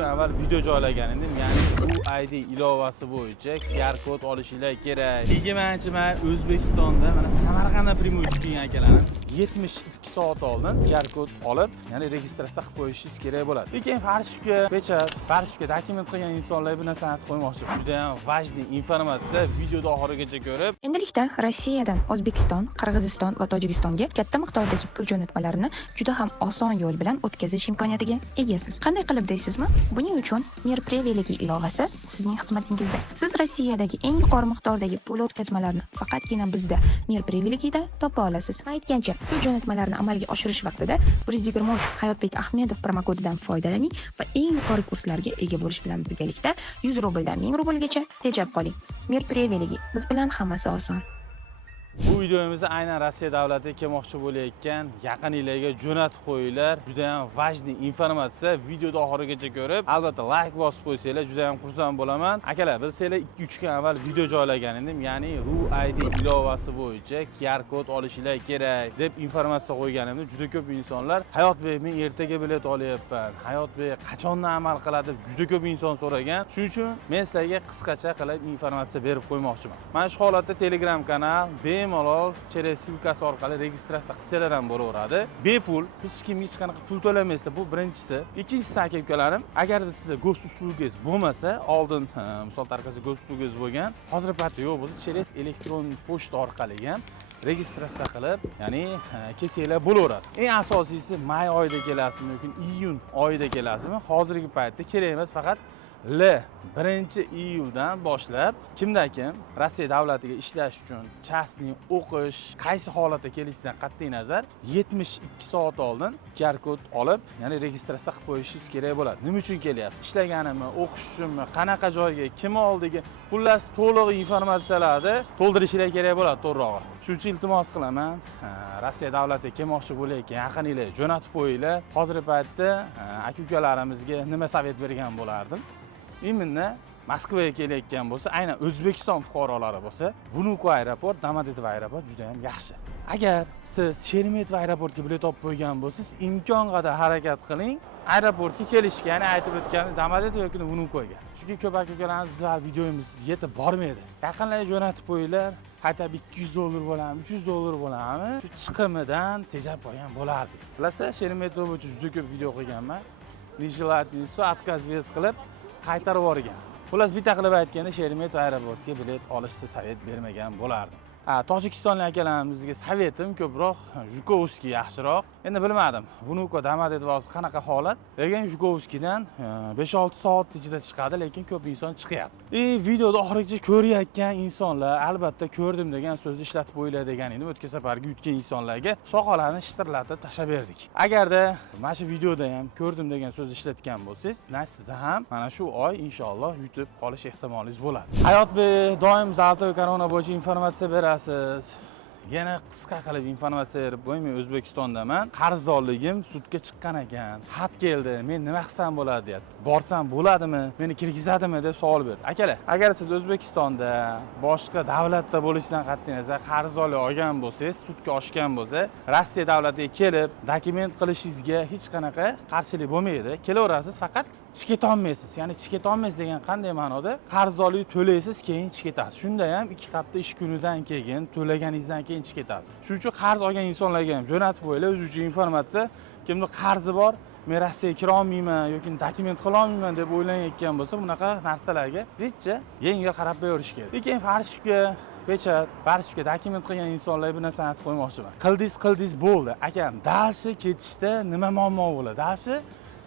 kun avval video joylagan edim. Ya'ni UID ilovasi bo'yicha QR kod olishinglar kerak. 20 may O'zbekistonda mana Samarqandda primo uchib kelgan akalarni 72 soat oldin QR kod olib, ya'ni registratsiya qilib qo'yishingiz kerak bo'ladi. Lekin farishga, pechat, farishga dokument qilgan insonlar bu narsani qo'ymoqchi. Juda ham важный informatsiya videoda oxirigacha ko'rib. Endilikda Rossiyadan O'zbekiston, Qirg'iziston va Tojikistonga katta miqdordagi pul jo'natmalarini juda ham oson yo'l bilan o'tkazish imkoniyatiga egasiz. Qanday qilib deysizmi? Buning uchun Mir Privilegi ilovasi sizning xizmatingizda. Siz Rossiyadagi eng yuqori miqdordagi pul o'tkazmalarini faqatgina bizda Mir Privilegida topa olasiz. Aytgancha, pul jo'natmalarini amalga oshirish vaqtida 120 Hayotbek Ahmedov promokodidan foydalaning va eng yuqori kurslarga ega bo'lish bilan birgalikda 100 rubldan 1000 rublgacha tejab qoling. Mir Privilegi, biz bilan hammasi oson. Bu videomizda aynan Rossiya davlati kelmoqchi bo'layotgan yaqinlarga jo'natib qo'yinglar. Juda ham важный informatsiya. Videoda oxirigacha ko'rib, albatta like bosib qo'ysanglar juda ham xursand bo'laman. Akalar, biz sizlar 2-3 kun avval video joylagan edim. Ya'ni UID ilovasi bo'yicha QR kod olishinglar kerak deb informatsiya qo'yganimda juda ko'p insonlar Hayotbek, men ertaga bilet olyapman. Hayotbek qachondan amal qiladi? Juda ko'p inson so'ragan. Shuning uchun men sizlarga qisqacha qilib informatsiya berib qo'ymoqchiman. Mana shu holatda Telegram kanal bemalol через silkasi orqali registratsiya qilsalar ham bo'laveradi. Bepul, hech kimga hech qanaqa pul to'lamaysiz. Bu birinchisi. Ikkinchisi aka-ukalarim, agarda sizda go'st uslugingiz bo'lmasa, oldin misol tariqasida go'st uslugingiz bo'lgan, hozir paytda yo'q bo'lsa, через elektron pochta orqali ham registratsiya qilib, ya'ni kelsanglar bo'laveradi. Eng asosiysi may oyida kelasizmi yoki iyun oyida kelasizmi? Hozirgi paytda kerak emas, faqat 1-iyuldan boshlab kimda-kim Rossiya davlatiga ishlash uchun, частный o'qish, qaysi holatda kelishidan qat'iy nazar 72 soat oldin QR kod olib, ya'ni registratsiya qilib qo'yishingiz kerak bo'ladi. Nima uchun kelyapti? Ishlaganimi, o'qish uchunmi, qanaqa joyga, kim oldiga, xullas to'liq informatsiyalarni to'ldirishinglar kerak bo'ladi to'g'rirog'i. Shuning uchun iltimos qilaman, Rossiya davlatiga kelmoqchi bo'layotgan yaqininglar jo'natib qo'yinglar. Hozirgi paytda aka-ukalarimizga nima savet bergan bo'lardim? Именно Moskvaga kelayotgan bo'lsa, aynan O'zbekiston fuqarolari bo'lsa, Vnukovo aeroport, Domodedovo aeroport juda ham yaxshi. Agar siz Sheremetyevo aeroportga bilet olib qo'ygan bo'lsangiz, imkon qadar harakat qiling, aeroportga kelishga, ya'ni aytib o'tganim Domodedovo yoki Vnukovoga. Chunki ko'p aka-ukalarimiz videomiz yetib bormaydi. Yaqinlarga jo'natib qo'yinglar, qaytib $200 bo'ladimi, $300 bo'ladimi, shu chiqimidan tejab qo'ygan bo'lardi. Bilasizlar, Sheremetyevo bo'yicha juda ko'p video qilganman. Nijlatnisu отказ vez qilib qaytarib yuborgan. Xullas bitta qilib aytganda Sheremetyevo aeroportiga bilet olishni savet bermagan bo'lardim. Tojikistonlik akalarimizga savetim ko'proq Zhukovskiy yaxshiroq. Endi bilmadim, Vnukovo Domodedovo qanaqa holat. Lekin Zhukovskiydan 5-6 soat ichida chiqadi, lekin ko'p inson chiqyapti. Videoda oxirigacha ko'rayotgan insonlar, albatta ko'rdim degan so'zni ishlatib qo'yinglar degan edim. O'tgan safargi yutgan insonlarga soqollarni shitirlatib tashlab berdik. Agarda mana shu videoda ham ko'rdim degan so'zni ishlatgan bo'lsangiz, siz ham mana shu oy inshaalloh yutib qolish ehtimolingiz bo'ladi. Hayotbek doim Zaltoy korona bo'yicha informatsiya berasiz. Yana qisqa qilib informatsiya berib qo'ying, O'zbekistondaman. Qarzdorligim sudga chiqqan ekan. Xat keldi. Men nima qilsam bo'ladi deyapti. Borsam bo'ladimi? Meni kirgizadimi deb savol berdi. Akalar, agar siz O'zbekistonda boshqa davlatda bo'lishidan qat'iy nazar qarzdorlik olgan bo'lsangiz, sudga oshgan bo'lsa, Rossiya davlatiga kelib, dokument qilishingizga hech qanaqa qarshilik bo'lmaydi. Kelaverasiz, faqat chiqet olmaysiz. Ya'ni chiqet olmaysiz degan qanday ma'noda? Qarzdorlik to'laysiz, keyin chiqetasiz. Shunda ham 2 hafta ish kunidan keyin to'laganingizdan keyin chiqetasiz. Shuning uchun qarz olgan insonlarga ham jo'natib qo'yinglar. O'z uchun informatsiya, kimda qarzi bor, men Rossiyaga kira olmayman yoki dokument qila olmayman deb o'ylanayotgan bo'lsa, bunaqa narsalarga hechcha yengil qarab qo'yish kerak. Lekin farishga, pechat, farishga dokument qilgan insonlar bu narsani aytib qo'ymoqchiman. Qildingiz bo'ldi. Akam, dalshi ketishda nima muammo bo'ladi? Dalshi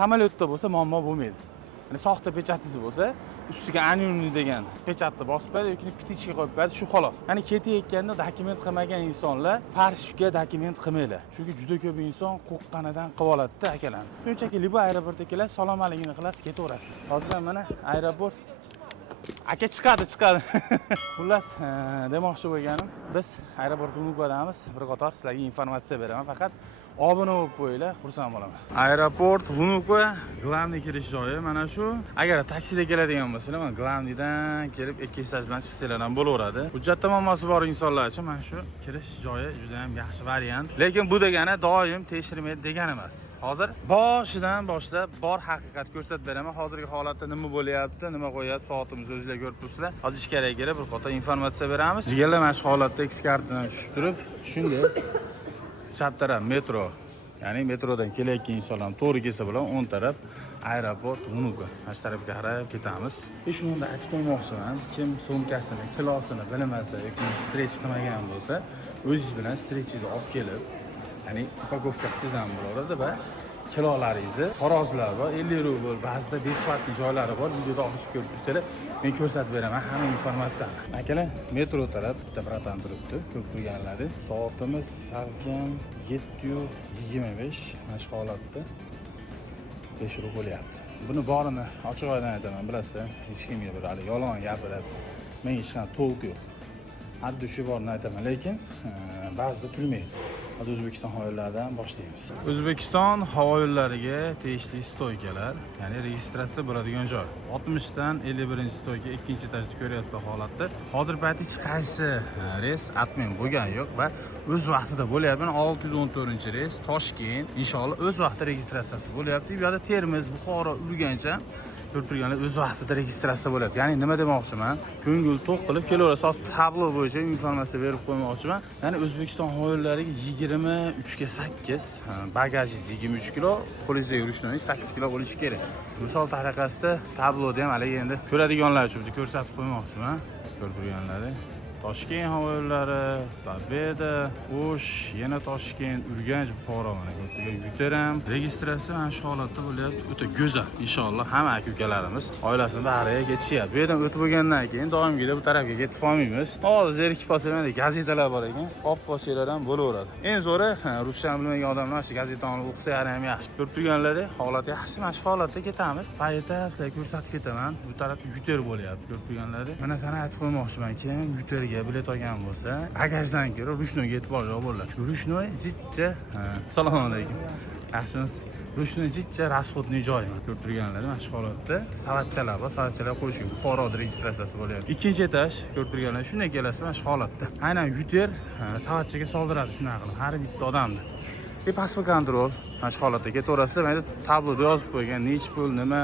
samolyotda bo'lsa muammo bo'lmaydi. Ya'ni soxta pechatingiz bo'lsa, ustiga anonymiy degan pechatni bosib qo'yadi yoki pitichka qo'yib qo'yadi, shu xolos. Ya'ni ketayotganda dokument qilmagan insonlar farishga dokument qilmaydi. Chunki juda ko'p inson qo'rqqanidan qilib oladi-da akalarni. Shunchaki libo aeroportga kelasiz, salom alaykum qilasiz, ketaverasiz. Hozir ham mana aeroport aka chiqadi. Xullas, demoqchi bo'lganim, biz aeroport Vnukovodamiz. Bir qator sizlarga informatsiya beraman, faqat obuna bo'lib qo'yinglar, xursand bo'laman. Aeroport Vnukovo, главный kirish joyi mana shu. Agar taksida keladigan bo'lsanglar, mana главныйdan kelib 2 etaj bilan chiqsanglar ham bo'laveradi. Hujjatda muammosi bor insonlar uchun mana shu kirish joyi juda ham yaxshi variant. Lekin bu degani doim tekshirmaydi degani emas. Hozir boshidan boshlab bor haqiqat ko'rsatib beraman. Hozirgi holatda nima bo'lyapti, nima qo'yapti, soatimizni o'zingizlar ko'rib turibsizlar. Hozir ichkariga bir qator informatsiya beramiz. Jigarlar mana shu holatda X kartadan tushib turib, shunday chap taraf metro, ya'ni metrodan kelayotgan insonlar to'g'ri kelsa bilan o'ng taraf aeroport, Unuka. Mana shu tarafga qarab ketamiz. Shuni aytib qo'ymoqchiman, kim sumkasini, kilosini bilmasa yoki strech qilmagan bo'lsa, o'zingiz bilan strechingizni olib kelib, ya'ni upakovka qilsangiz ham bo'ladi va kilolaringizni tarozilar bor, 50 rubl, ba'zida besplatniy joylari bor. Videoda ochib ko'rib tursangiz, men ko'rsatib beraman hamma informatsiyani. Akalar, metro taraf bitta bratan turibdi, ko'p turganlari. Soatimiz salkam 7:25. Mana shu holatda 5 rubl bo'lyapti. Buni borini ochiq oydan aytaman, bilasizlar. Hech kimga bir hali yolg'on gapirib, menga hech qanday to'q yo'q. Haddi shu borini aytaman, lekin ba'zida kulmaydi. Hozir O'zbekiston havo yo'llaridan boshlaymiz. O'zbekiston havo yo'llariga tegishli stoykalar, ya'ni registratsiya bo'ladigan joy. 60 dan 51-stoyka ikkinchi etajda ko'ryapti holatda. Hozir payti hech qaysi reys atmen bo'lgani yo'q va o'z vaqtida bo'lyapti. 614-reys Toshkent inshaalloh o'z vaqtida registratsiyasi bo'lyapti. Bu yerda Termiz, Buxoro, Urgancha ko'rib turganlar o'z vaqtida registratsiya bo'ladi. Ya'ni nima demoqchiman? Ko'ngil to'q qilib kelaverasiz. Tablo bo'yicha informatsiya berib qo'ymoqchiman. Ya'ni O'zbekiston havo yo'llariga 23 ga 8, bagajingiz 23 kilo, qo'lingizda yurishni 8 kilo bo'lishi kerak. Misol tariqasida tabloda ham hali endi ko'radiganlar uchun bitta ko'rsatib qo'ymoqchiman. Ko'rib turganlari Toshkent havo yo'llari, Pobeda, O'sh, yana Toshkent, Urganch, Buxoro mana yuteram. Registratsiya mana shu holatda bo'lyapti. O'ta go'zal. Inshaalloh hamma aka-ukalarimiz oilasini bariga ketishyapti. Bu yerdan o'tib bo'lgandan keyin doimgidek bu tarafga ketib qolmaymiz. Hozir zerikib qolsam, gazetalar bor ekan, olib qolsanglar ham bo'laveradi. Eng zo'ri ruscha bilmagan odamlar shu gazetani o'qisa ham yaxshi. Ko'rib turganlaringiz, holat yaxshi. Mana shu holatda ketamiz. Payta sizlarga ko'rsatib ketaman. Bu tarafda yuter bo'lyapti. Ko'rib turganlaringiz. Mana sana aytib qo'ymoqchimanki, yuterga bilet olgan bo'lsa, bagajdan ko'ra Rushnoyga yetib olgan bo'ladi. Rushnoy jidcha, assalomu alaykum. Yaxshimisiz? Rushnoy jidcha расходный joy. Ko'rib turganlaringiz mana shu holatda savatchalar bor, savatchalar qo'yish uchun Buxoroda registratsiyasi bo'lyapti. Ikkinchi etaj ko'rib turganlaringiz shunday kelasiz mana shu holatda. Aynan yuter savatchaga soldiradi shunaqa qilib har bitta odamni. Pasport kontrol mana shu holatda ketaverasiz. Mayli tabloda yozib qo'ygan, nech pul, nima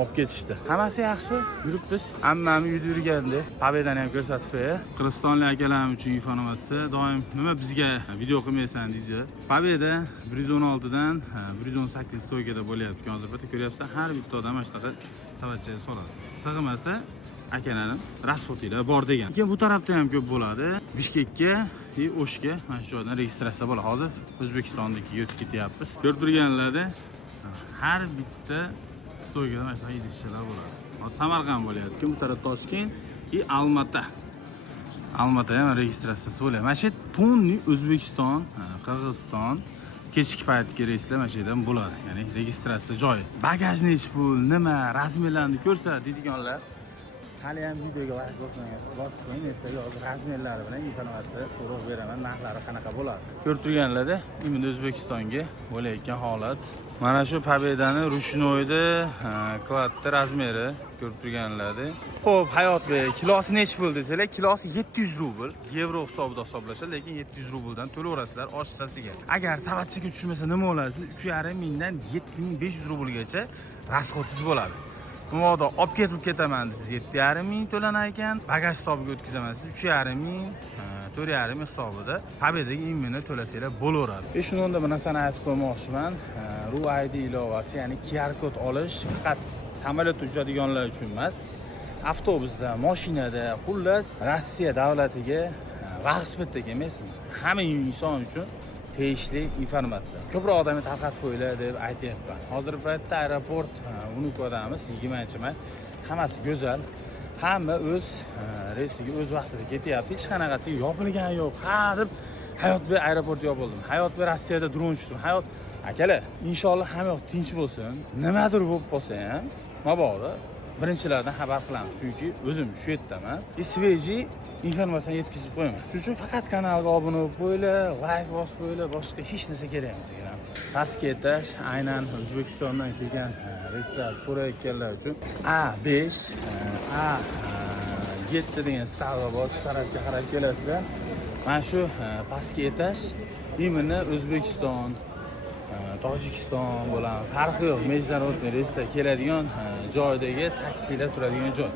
olib ketishdi. Hammasi yaxshi. Yuribmiz. Hammani uyda yurganda Pobedani ham ko'rsatib qo'yay. Qirg'izistonlik akalarim uchun informatsiya. Doim nima bizga video qilmaysan deydi. Pobeda 116 dan 118 stoykada bo'lyapti. Hozir bitta ko'ryapsiz, har bitta odam mana shunaqa savatchaga soladi. Sig'masa akalarim расходlar bor degan. Keyin bu tarafda ham ko'p bo'ladi. Bishkekka O'shga mana shu joydan registratsiya bo'ladi. Hozir O'zbekistondagi yetib ketyapmiz. Ko'rib turganlarda har bitta stoykada mana shu idishchalar bo'ladi. Hozir Samarqand bo'lyapti. Bu taraf Toshkent va Almata. Almata ham registratsiyasi bo'lyapti. Mana shu полный O'zbekiston, Qirg'iziston kechki paytga reyslar mana shu yerdan bo'ladi. Ya'ni registratsiya joyi. Bagajni nech pul, nima, razmerlarni ko'rsat deydiganlar hali ham videoga like bosib qo'ying. Sizlarga hozir razmerlari bilan informatsiya to'liq beraman, narxlari qanaqa bo'ladi. Ko'rib turganlarda, endi O'zbekistonga bo'layotgan holat. Mana shu Pobedani Rushnoyda kladda razmeri ko'rib turganlarda. Xo'p, Hayotbek, kilosi nech pul desalar, kilosi 700 rubl. Yevro hisobida hisoblashadi, lekin 700 rubldan to'laverasizlar oshchasiga. Agar savatchaga tushmasa nima bo'ladi? 3,5 mingdan 7500 rublgacha rasxodingiz bo'ladi. Moda olib ketib ketaman desiz 7,5 ming to'lanar ekan, bagaj hisobiga o'tkazaman desiz 3,5 ming, 4,5 ming hisobida Pobedaga imminni to'lasanglar bo'laveradi. Shuni onda bir narsani aytib qo'ymoqchiman. RUID ilovasi, ya'ni QR kod olish faqat samolyotda uchadiganlar uchun emas, avtobusda, mashinada, xullas Rossiya davlatiga velosipedda emas, hamma inson uchun tegishli informatsiya. Ko'proq odamga tarqatib qo'yiladi deb aytyapman. Hozir paytda aeroport Unukodamiz, 20-may. Hammasi go'zal. Hamma o'z reysiga o'z vaqtida ketyapti. Hech qanaqasi yopilgani yo'q. Ha deb Hayotbek aeroporti yopildi. Hayotbek Rossiyada dron uchdim. Hayot akalar, inshaalloh hamma yoq tinch bo'lsin. Nimadir bo'lib qolsa ham, mabodo birinchilardan xabar qilamiz. Chunki o'zim shu yerdaman. Sveji informatsiyani yetkazib qo'yaman. Shuning uchun faqat kanalga obuna bo'lib qo'yinglar, like bosib qo'yinglar, boshqa hech narsa kerak emas. Pastga etash aynan O'zbekistondan kelgan reyslar so'rayotganlar uchun A5, A7 degan stavka bor. Shu tarafga qarab kelasizlar. Mana shu pastga etash imini O'zbekiston, Tojikiston bo'ladimi, farqi yo'q. Международный reyslar keladigan joydagi taksilar turadigan joy.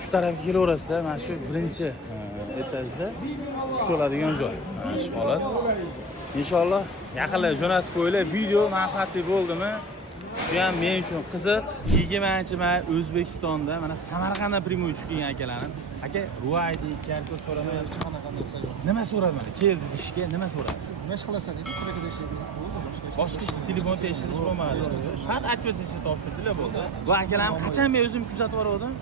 Shu tarafga kelaverasizlar, mana shu birinchi etajda tutiladigan joy. Mana shu holat. Inshaalloh yaqinlar jo'natib qo'yinglar. Video manfaatli bo'ldimi? Bu ham men uchun qiziq. 20-may O'zbekistonda mana Samarqanddan primoy uchib kelgan akalarni. Aka, ruaydi, karkos so'ramayapti. Nima so'radi mana? Keldi ishga, nima so'radi? Nima ish qilasan dedi, siraka tekshirib bo'ldi, Boshqa ish telefon tekshirish bo'lmadi. Faqat отчетni topshirdilar bo'ldi. Bu akalarni qachon men o'zim kuzatib borgandim?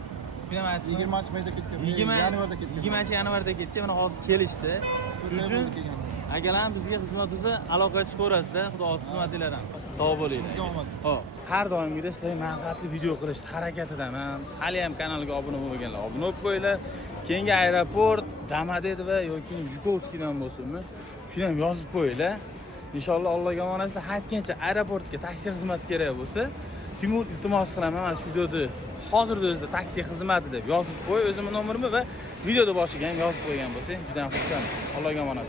20-mayda ketgan, 20 yanvarda ketgan. 20-yanvarda ketdi, mana hozir kelishdi. Shuning uchun akalar bizga xizmatimizda aloqa chiqaverasizda, xudo xizmatinglardan. Sog' bo'linglar. Sizga omad. Hop, har doimgidek sizlar manfaatli video qilishni harakatidaman. Hali ham kanalga obuna bo'lmaganlar obuna bo'lib qo'yinglar. Keyingi aeroport Domodedovo yoki Jukovskiydan bo'lsinmi, shuni ham yozib qo'yinglar. Inshaalloh Allohga omonatda aytgancha aeroportga taksi xizmati kerak bo'lsa, Timur iltimos qilaman mana shu videoda hozirda o'zida taksi xizmati deb yozib qo'y, o'zimning nomerimni va videoda boshiga ham yozib qo'ygan bo'lsang, juda ham xursandman. Allohga omonat.